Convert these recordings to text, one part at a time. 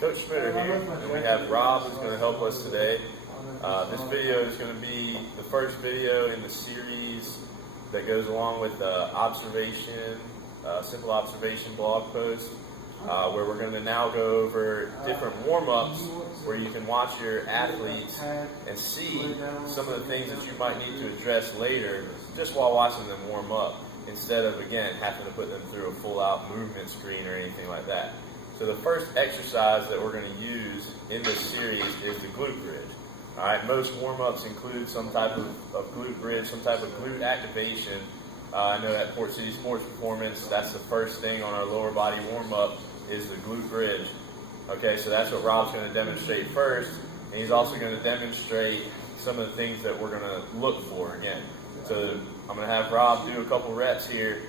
Coach Schmitter here, and we have Rob who's going to help us today. This video is going to be the first video in the series that goes along with the simple observation blog post, where we're going to now go over different warm-ups where you can watch your athletes and see some of the things that you might need to address later just while watching them warm up, instead of, again, having to put them through a full-out movement screen or anything like that. So the first exercise that we're going to use in this series is the glute bridge. All right, most warm-ups include some type of glute bridge, some type of glute activation. I know at Port City Sports Performance, that's the first thing on our lower body warm-up is the glute bridge. Okay, so that's what Rob's going to demonstrate first, and he's also going to demonstrate some of the things that we're going to look for again. So I'm going to have Rob do a couple reps here,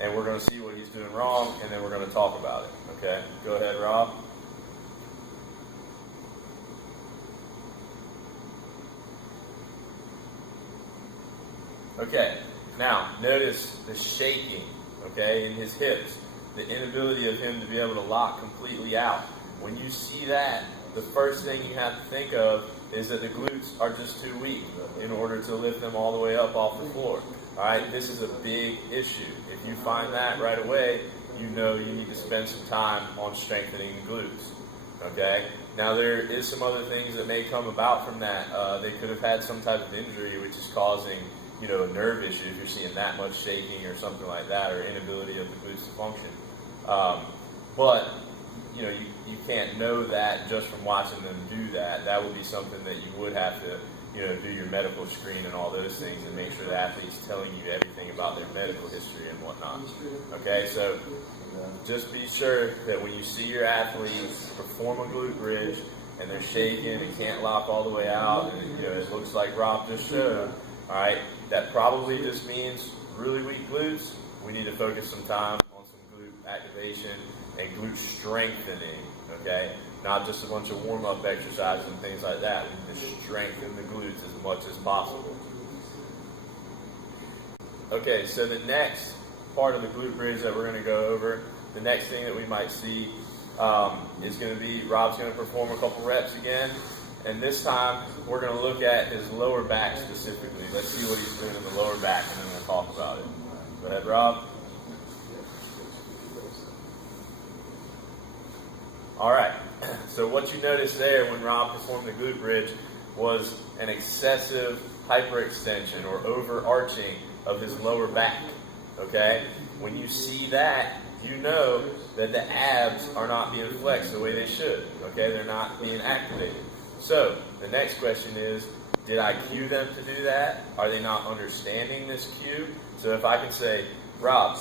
and we're going to see what he's doing wrong, and then we're going to talk about it. Okay, go ahead, Rob. Okay, now notice the shaking, okay, in his hips, the inability of him to be able to lock completely out. When you see that, the first thing you have to think of is that the glutes are just too weak in order to lift them all the way up off the floor. All right, this is a big issue. If you find that right away, you know you need to spend some time on strengthening the glutes. Okay, now there is some other things that may come about from that. They could have had some type of injury which is causing, a nerve issue if you're seeing that much shaking or something like that, or inability of the glutes to function. But you can't know that just from watching them do that. That would be something that you would have to, do your medical screen and all those things, and make sure the athlete's telling you everything about their medical history and whatnot. Okay, so just be sure that when you see your athletes perform a glute bridge and they're shaking and can't lock all the way out, and it looks like Rob just showed, all right, that probably just means really weak glutes. We need to focus some time on some glute activation and glute strengthening, okay? Not just a bunch of warm-up exercises and things like that. We need to strengthen the glutes as much as possible. Okay, so the next part of the glute bridge that we're going to go over, the next thing that we might see is going to be Rob's going to perform a couple reps again. And this time, we're going to look at his lower back specifically. Let's see what he's doing in the lower back, and then we'll talk about it. Go ahead, Rob. All right. So what you noticed there when Rob performed the glute bridge was an excessive hyperextension or overarching of his lower back. Okay? When you see that, you know that the abs are not being flexed the way they should. Okay? They're not being activated. So, the next question is, did I cue them to do that? Are they not understanding this cue? So if I can say, Rob,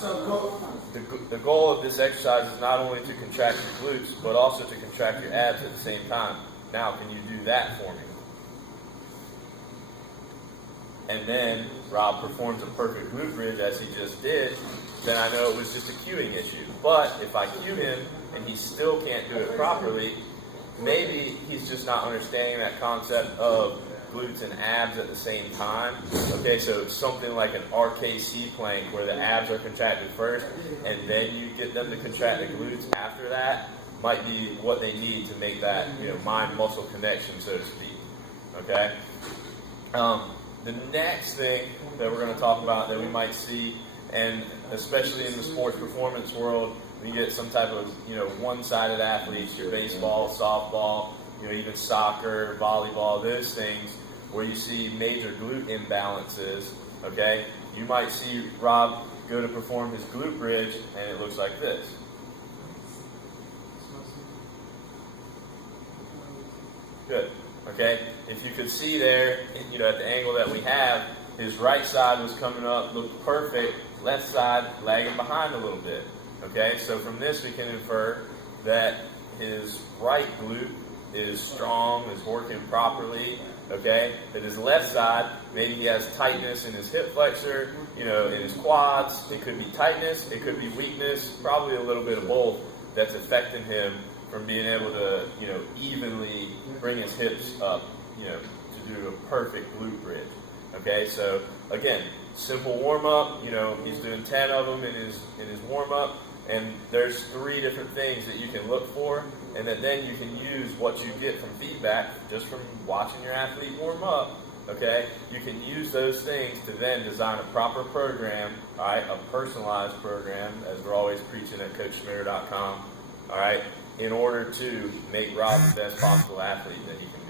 the goal of this exercise is not only to contract your glutes, but also to contract your abs at the same time. Now, can you do that for me? And then Rob performs a perfect glute bridge as he just did, then I know it was just a cueing issue. But if I cue him and he still can't do it properly, maybe he's just not understanding that concept of glutes and abs at the same time. Okay, so something like an RKC plank where the abs are contracted first and then you get them to contract the glutes after that might be what they need to make that mind-muscle connection, so to speak. Okay? The next thing that we're going to talk about that we might see, and especially in the sports performance world, you get some type of, one-sided athletes, your baseball, softball, even soccer, volleyball, those things, where you see major glute imbalances, okay? You might see Rob go to perform his glute bridge, and it looks like this. Good, okay? If you could see there, at the angle that we have, his right side was coming up, looked perfect, left side lagging behind a little bit. Okay, so from this we can infer that his right glute is strong, is working properly, okay? That his left side, maybe he has tightness in his hip flexor, in his quads. It could be tightness, it could be weakness, probably a little bit of both that's affecting him from being able to, evenly bring his hips up, to do a perfect glute bridge. Okay, so again, simple warm up. You know, he's doing 10 of them in his warm up, and there's 3 different things that you can look for, and that then you can use what you get from feedback just from watching your athlete warm up. Okay, you can use those things to then design a proper program, all right, a personalized program, as we're always preaching at CoachSchmitter.com, all right, in order to make Rob the best possible athlete that he can